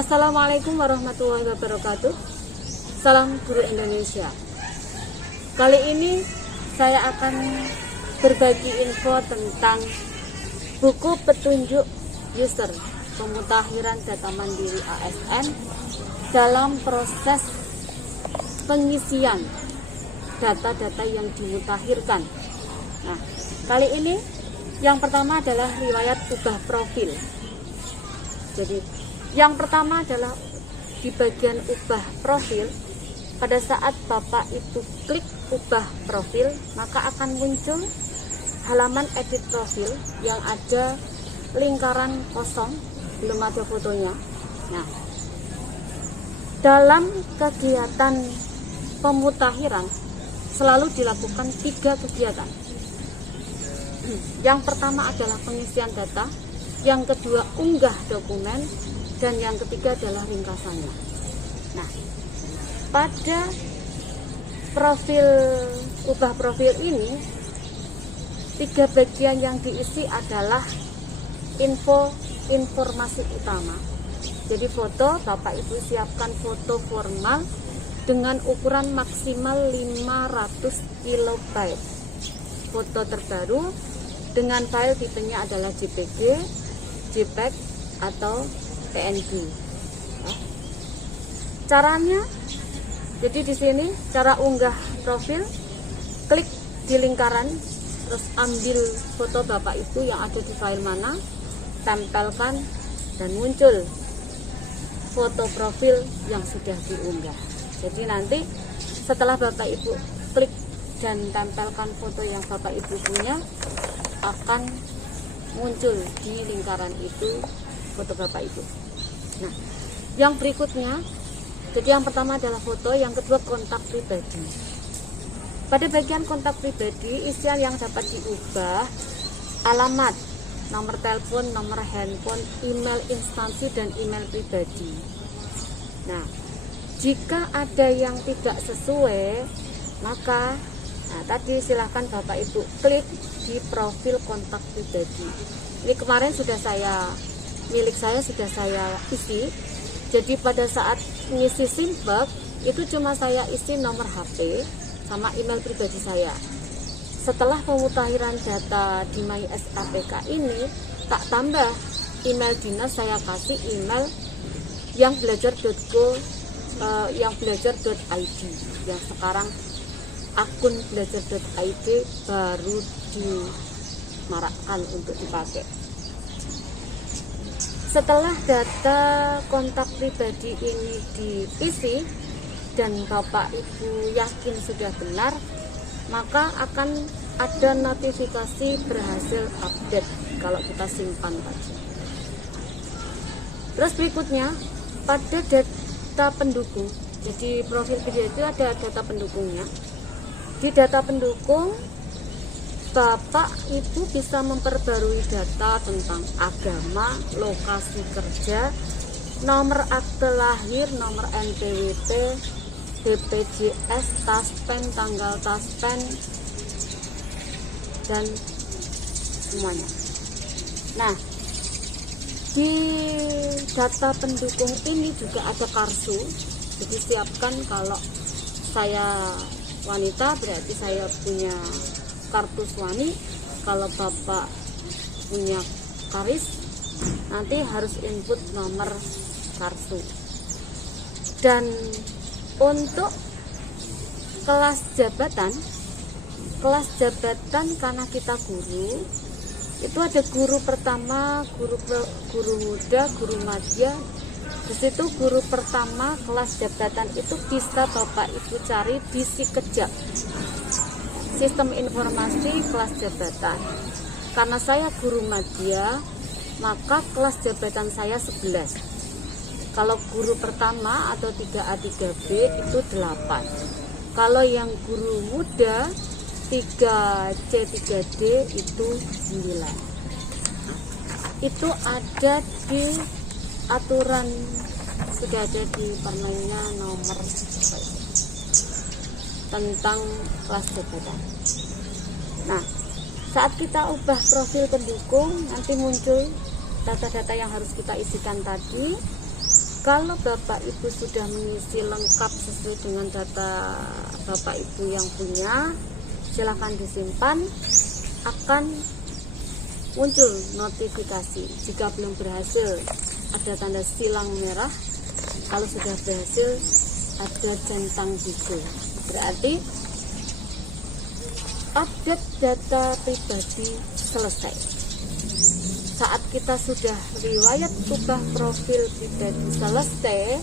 Assalamualaikum warahmatullahi wabarakatuh. Salam Guru Indonesia. Kali ini saya akan berbagi info tentang buku petunjuk user pemutakhiran data mandiri ASN dalam proses pengisian data-data yang dimutakhirkan. Nah, kali ini yang pertama adalah riwayat ubah profil. Jadi, yang pertama adalah di bagian ubah profil. Pada saat Bapak itu klik ubah profil, maka akan muncul halaman edit profil yang ada lingkaran kosong, belum ada fotonya. Nah, dalam kegiatan pemutakhiran selalu dilakukan 3 kegiatan. Yang pertama adalah pengisian data, yang kedua unggah dokumen, dan yang ketiga adalah ringkasannya. Nah, pada profil ubah profil ini 3 bagian yang diisi adalah informasi utama. Jadi foto, Bapak Ibu siapkan foto formal dengan ukuran maksimal 500 KB. Foto terbaru dengan file tipenya adalah JPG, JPEG atau PNG. Caranya, jadi di sini cara unggah profil, klik di lingkaran, terus ambil foto Bapak Ibu yang ada di file mana, tempelkan, dan muncul foto profil yang sudah diunggah. Jadi nanti setelah Bapak Ibu klik dan tempelkan foto yang Bapak Ibu punya, akan muncul di lingkaran itu foto Bapak Ibu. Nah, yang berikutnya, jadi yang pertama adalah foto, yang kedua kontak pribadi. Pada bagian kontak pribadi, isian yang dapat diubah alamat, nomor telepon, nomor handphone, email instansi, dan email pribadi. Nah, jika ada yang tidak sesuai, maka tadi silahkan Bapak Ibu klik di profil kontak pribadi. Ini kemarin milik saya sudah saya isi. Jadi pada saat ngisi SIMBAK itu cuma saya isi nomor HP sama email pribadi saya. Setelah pemutakhiran data di MySAPK ini, tak tambah email dinas, saya kasih email yang belajar.go, yang belajar.id, yang sekarang akun belajar.id baru dimarakkan untuk dipakai. Setelah data kontak pribadi ini diisi dan Bapak Ibu yakin sudah benar, maka akan ada notifikasi berhasil update kalau kita simpan tadi. Terus berikutnya, pada data pendukung, jadi profil video itu ada data pendukungnya. Di data pendukung, Bapak Ibu bisa memperbarui data tentang agama, lokasi kerja, nomor akte lahir, nomor NPWP, BPJS, taspen, tanggal taspen, dan semuanya. Nah, di data pendukung ini juga ada kartu. Jadi siapkan, kalau saya wanita berarti saya punya kartu suami, kalau Bapak punya karis nanti harus input nomor kartu. Dan untuk kelas jabatan karena kita guru, itu ada guru pertama, guru muda, guru madya. Di situ guru pertama kelas jabatan itu bisa Bapak Ibu cari di Sikejap, sistem informasi kelas jabatan. Karena saya guru madya, maka kelas jabatan saya 11. Kalau guru pertama atau 3A 3B itu 8. Kalau yang guru muda 3C 3D itu 9. Itu ada di aturan, sudah ada di permennya nomor tentang kelas jabatan. Nah, saat kita ubah profil pendukung, nanti muncul data-data yang harus kita isikan tadi. Kalau Bapak Ibu sudah mengisi lengkap sesuai dengan data Bapak Ibu yang punya, silahkan disimpan. Akan muncul notifikasi. Jika belum berhasil, ada tanda silang merah. Kalau sudah berhasil, ada centang hijau. Berarti update data pribadi selesai. Saat kita sudah riwayat ubah profil pribadi selesai,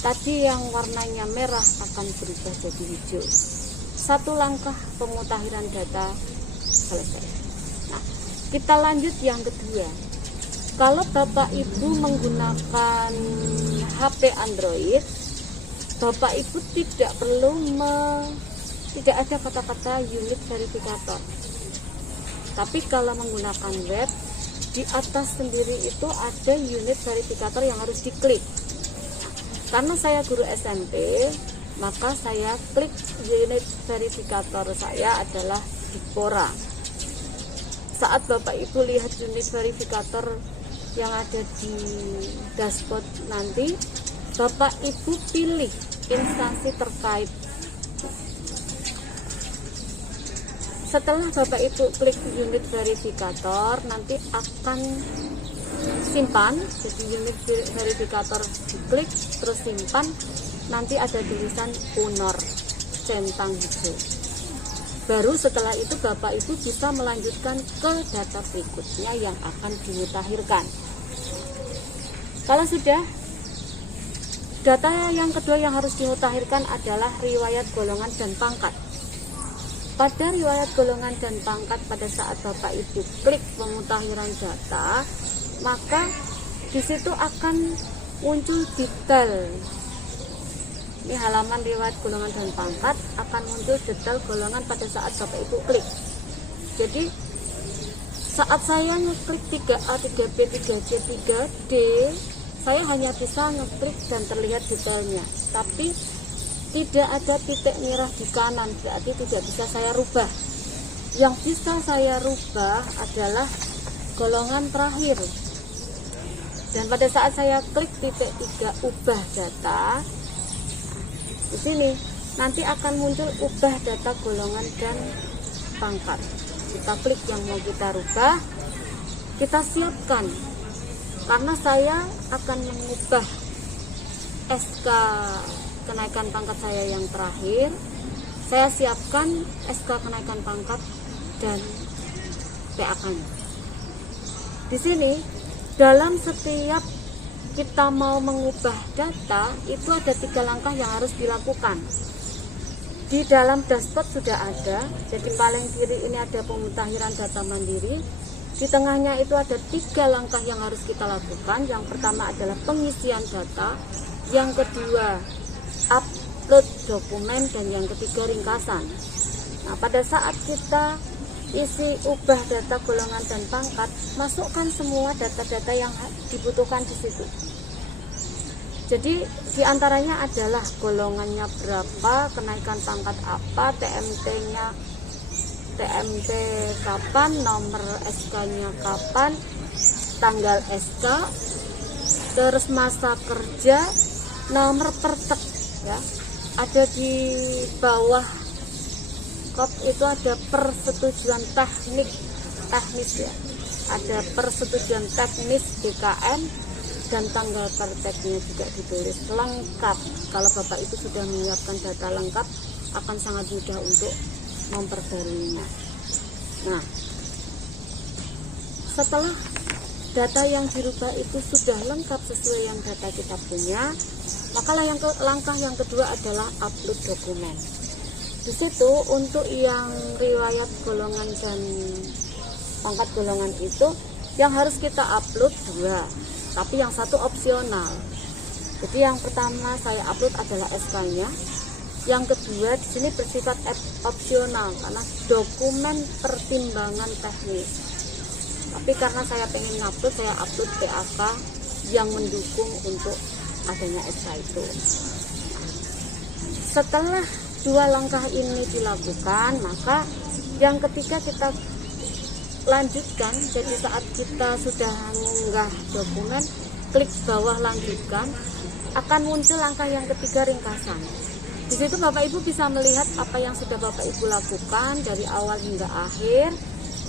tadi yang warnanya merah akan berubah jadi hijau. Satu langkah pemutahiran data selesai. Nah, kita lanjut yang kedua. Kalau Bapak Ibu menggunakan HP Android, Bapak Ibu tidak perlu tidak ada kata-kata unit verifikator. Tapi kalau menggunakan web, di atas sendiri itu ada unit verifikator yang harus diklik. Karena saya guru SMP, maka saya klik unit verifikator saya adalah Dipora. Saat Bapak Ibu lihat unit verifikator yang ada di dashboard nanti, Bapak Ibu pilih instansi terkait. Setelah Bapak Ibu klik unit verifikator, nanti akan simpan. Jadi unit verifikator diklik terus simpan, nanti ada tulisan honor centang hijau. Baru setelah itu Bapak Ibu bisa melanjutkan ke data berikutnya yang akan dimutakhirkan. Kalau sudah, data yang kedua yang harus dimutakhirkan adalah riwayat golongan dan pangkat. Pada riwayat golongan dan pangkat, pada saat Bapak Ibu klik pemutakhiran data, maka di situ akan muncul detail. Ini halaman riwayat golongan dan pangkat, akan muncul detail golongan pada saat Bapak Ibu klik. Jadi saat saya ngeklik 3A, 3B, 3C, 3D, saya hanya bisa ngeklik dan terlihat detailnya, tapi tidak ada titik merah di kanan, berarti tidak bisa saya rubah. Yang bisa saya rubah adalah golongan terakhir. Dan pada saat saya klik titik 3 ubah data, di sini nanti akan muncul ubah data golongan dan pangkat. Kita klik yang mau kita rubah, kita siapkan. Karena saya akan mengubah SK kenaikan pangkat saya yang terakhir, saya siapkan SK kenaikan pangkat dan PAK-nya. Di sini dalam setiap kita mau mengubah data itu ada 3 langkah yang harus dilakukan. Di dalam dashboard sudah ada, jadi paling kiri ini ada pemutakhiran data mandiri. Di tengahnya itu ada 3 langkah yang harus kita lakukan. Yang pertama adalah pengisian data, yang kedua upload dokumen, dan yang ketiga ringkasan. Nah, pada saat kita isi ubah data golongan dan pangkat, masukkan semua data-data yang dibutuhkan di situ. Jadi diantaranya adalah golongannya berapa, kenaikan pangkat apa, TMT-nya TMT kapan, nomor SK-nya kapan, tanggal SK, terus masa kerja, nomor pertek ya. Ada di bawah kop itu ada persetujuan teknis ya. Ada persetujuan teknis DKM dan tanggal perteknya juga ditulis lengkap. Kalau Bapak Ibu sudah menyiapkan data lengkap, akan sangat mudah untuk memperbaruinya. Nah, setelah data yang dirubah itu sudah lengkap sesuai yang data kita punya, maka langkah yang kedua adalah upload dokumen. Di situ untuk yang riwayat golongan dan pangkat golongan itu yang harus kita upload 2, tapi yang satu opsional. Jadi yang pertama saya upload adalah SK-nya. Yang kedua di sini bersifat opsional karena dokumen pertimbangan teknis. Tapi karena saya pengen ngupload, saya upload PAK yang mendukung untuk adanya SK itu. Setelah 2 langkah ini dilakukan, maka yang ketiga kita lanjutkan. Jadi saat kita sudah mengunggah dokumen, klik bawah lanjutkan. akan muncul langkah yang ketiga, ringkasan. Di situ Bapak Ibu bisa melihat apa yang sudah Bapak Ibu lakukan dari awal hingga akhir.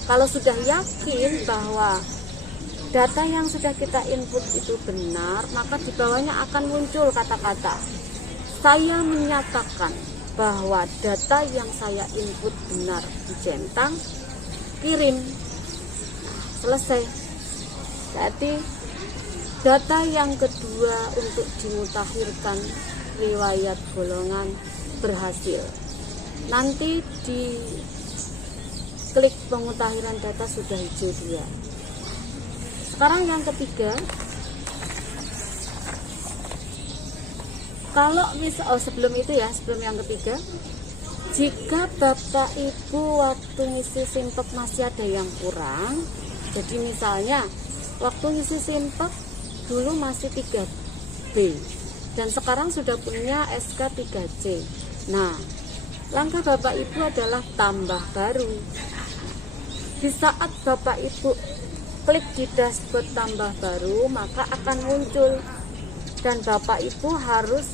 Kalau sudah yakin bahwa data yang sudah kita input itu benar, maka di bawahnya akan muncul kata-kata saya menyatakan bahwa data yang saya input benar, dicentang, kirim. Nah, selesai. Berarti data yang kedua untuk dimutakhirkan riwayat golongan berhasil. Nanti di klik pemutakhiran data sudah hijau 2. Sekarang yang ketiga, kalau sebelum itu ya, sebelum yang ketiga, jika Bapak Ibu waktu ngisi simpek masih ada yang kurang, jadi misalnya waktu ngisi simpek dulu masih 3B dan sekarang sudah punya SK 3C. Nah, langkah Bapak Ibu adalah tambah baru. Di saat Bapak Ibu klik di dashboard tambah baru, maka akan muncul dan Bapak Ibu harus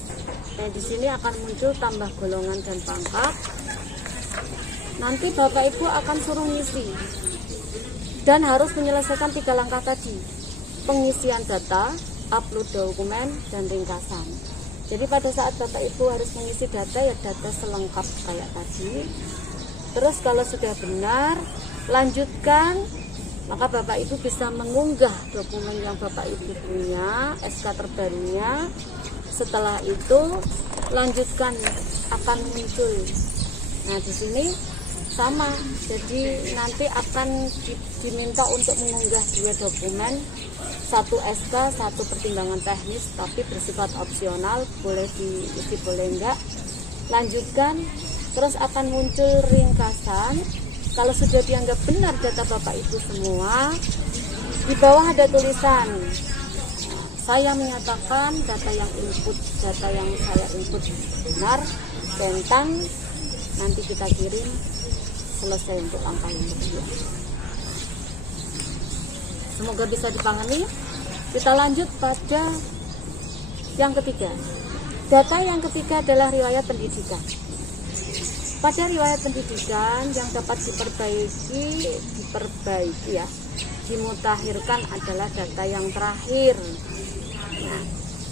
di sini akan muncul tambah golongan dan pangkat. Nanti Bapak Ibu akan suruh ngisi dan harus menyelesaikan 3 langkah tadi: pengisian data, upload dokumen, dan ringkasan. Jadi pada saat Bapak Ibu harus mengisi data, ya data selengkap kayak tadi. Terus kalau sudah benar, lanjutkan, maka Bapak Ibu bisa mengunggah dokumen yang Bapak Ibu punya, SK terbarunya. Setelah itu lanjutkan, akan muncul. Nah, di sini sama, jadi nanti akan diminta untuk mengunggah 2 dokumen, 1 SK, 1 pertimbangan teknis, tapi bersifat opsional, boleh diisi boleh enggak. Lanjutkan, terus akan muncul ringkasan. Kalau sudah dianggap benar data Bapak Ibu semua, di bawah ada tulisan saya menyatakan data yang saya input benar, centang, nanti kita kirim. Selesai untuk langkah yang kedua. Semoga bisa dipahami. Kita lanjut pada yang ketiga. Data yang ketiga adalah riwayat pendidikan. Pada riwayat pendidikan yang dapat diperbaiki ya, dimutakhirkan adalah data yang terakhir. Nah,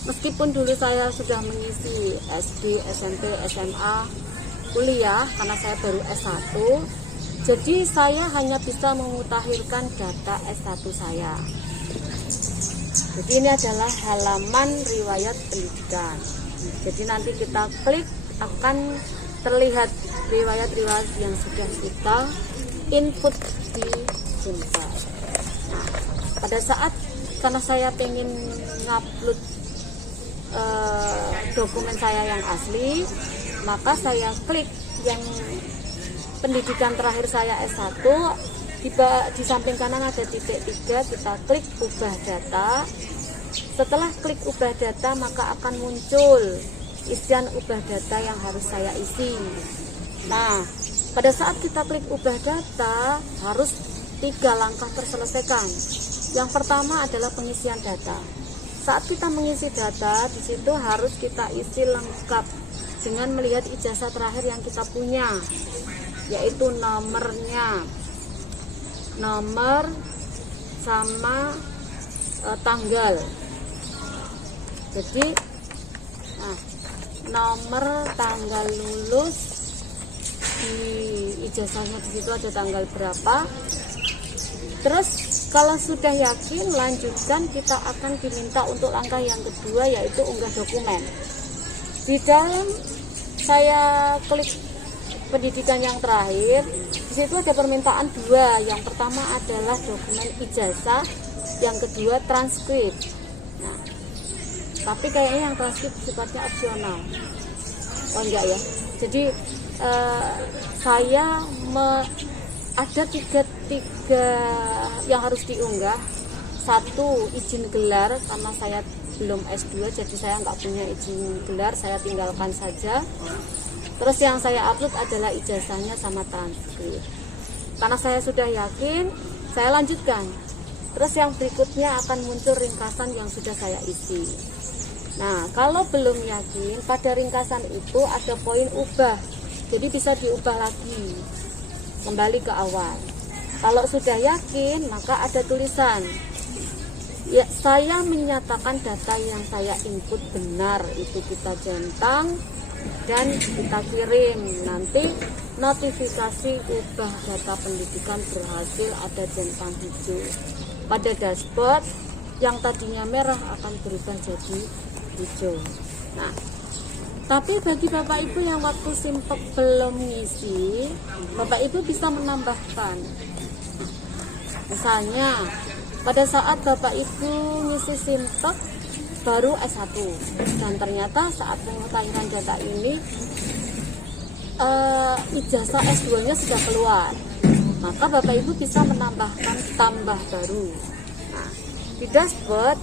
meskipun dulu saya sudah mengisi SD, SMP, SMA, kuliah, karena saya baru S1, jadi saya hanya bisa memutakhirkan data S1 saya. Jadi ini adalah halaman riwayat pendidikan. Jadi nanti kita klik, akan terlihat riwayat-riwayat yang sudah kita input di Junpad. Nah, pada saat karena saya pengen ngupload dokumen saya yang asli, maka saya klik yang pendidikan terakhir saya S1, di samping kanan ada titik 3, kita klik ubah data. Setelah klik ubah data, maka akan muncul isian ubah data yang harus saya isi. Nah, pada saat kita klik ubah data, harus 3 langkah terselesaikan. Yang pertama adalah pengisian data. Saat kita mengisi data, di situ harus kita isi lengkap dengan melihat ijazah terakhir yang kita punya, yaitu nomornya, nomor sama tanggal. Jadi nomor, tanggal lulus, di ijazahnya di situ ada tanggal berapa. Terus kalau sudah yakin, lanjutkan, kita akan diminta untuk langkah yang kedua, yaitu unggah dokumen. Di dalam saya klik pendidikan yang terakhir, di situ ada permintaan 2. Yang pertama adalah dokumen ijazah, yang kedua transkrip. Nah, tapi kayaknya yang transkrip sifatnya opsional. Oh enggak ya. Jadi saya ada tiga yang harus diunggah. 1, izin gelar, karena saya belum S2, jadi saya nggak punya izin gelar, saya tinggalkan saja. Terus yang saya upload adalah ijazahnya sama transkrip. Karena saya sudah yakin, saya lanjutkan. Terus yang berikutnya akan muncul ringkasan yang sudah saya isi. Nah, kalau belum yakin, pada ringkasan itu ada poin ubah. Jadi bisa diubah lagi, kembali ke awal. Kalau sudah yakin, maka ada tulisan, ya, saya menyatakan data yang saya input benar. Itu kita centang dan kita kirim. Nanti notifikasi ubah data pendidikan berhasil, ada centang hijau. Pada dashboard yang tadinya merah akan berubah jadi hijau. Nah, tapi bagi Bapak Ibu yang waktu simpek belum ngisi, Bapak Ibu bisa menambahkan. Misalnya, pada saat Bapak Ibu ngisi simpek baru S1 dan ternyata saat pemutahiran data ini ijazah S2-nya sudah keluar, maka Bapak Ibu bisa menambahkan tambah baru. Nah, di dashboard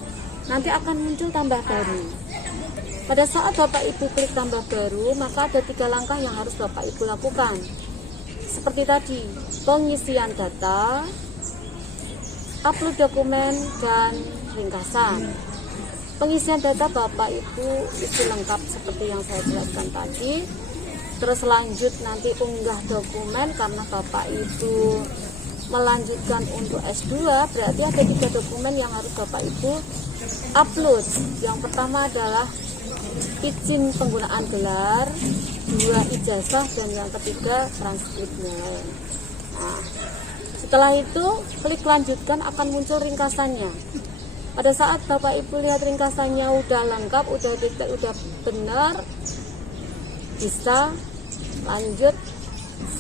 nanti akan muncul tambah baru. Pada saat Bapak Ibu klik tambah baru, maka ada 3 langkah yang harus Bapak Ibu lakukan. Seperti tadi, pengisian data, upload dokumen, dan ringkasan. Pengisian data Bapak Ibu isi lengkap seperti yang saya jelaskan tadi. Terus lanjut nanti unggah dokumen, karena Bapak Ibu melanjutkan untuk S2, berarti ada 3 dokumen yang harus Bapak Ibu upload. Yang pertama adalah izin penggunaan gelar, 2 ijazah, dan yang ketiga transkripnya. Nah, setelah itu klik lanjutkan, akan muncul ringkasannya. Pada saat Bapak Ibu lihat ringkasannya udah lengkap, udah benar, bisa lanjut.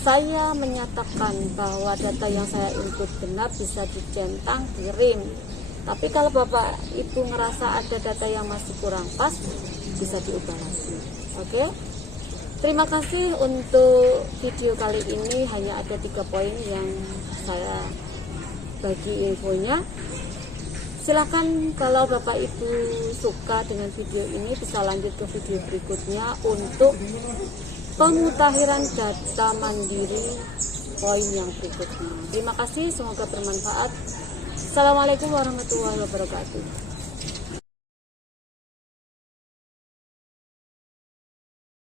Saya menyatakan bahwa data yang saya input benar, bisa dicentang, kirim. Tapi kalau Bapak Ibu ngerasa ada data yang masih kurang pas, bisa diubah lagi. Oke? Terima kasih untuk video kali ini. Hanya ada 3 poin yang saya bagi infonya. Silahkan kalau Bapak Ibu suka dengan video ini, bisa lanjut ke video berikutnya untuk pemutahiran data mandiri poin yang berikutnya. Terima kasih, semoga bermanfaat. Assalamualaikum warahmatullahi wabarakatuh.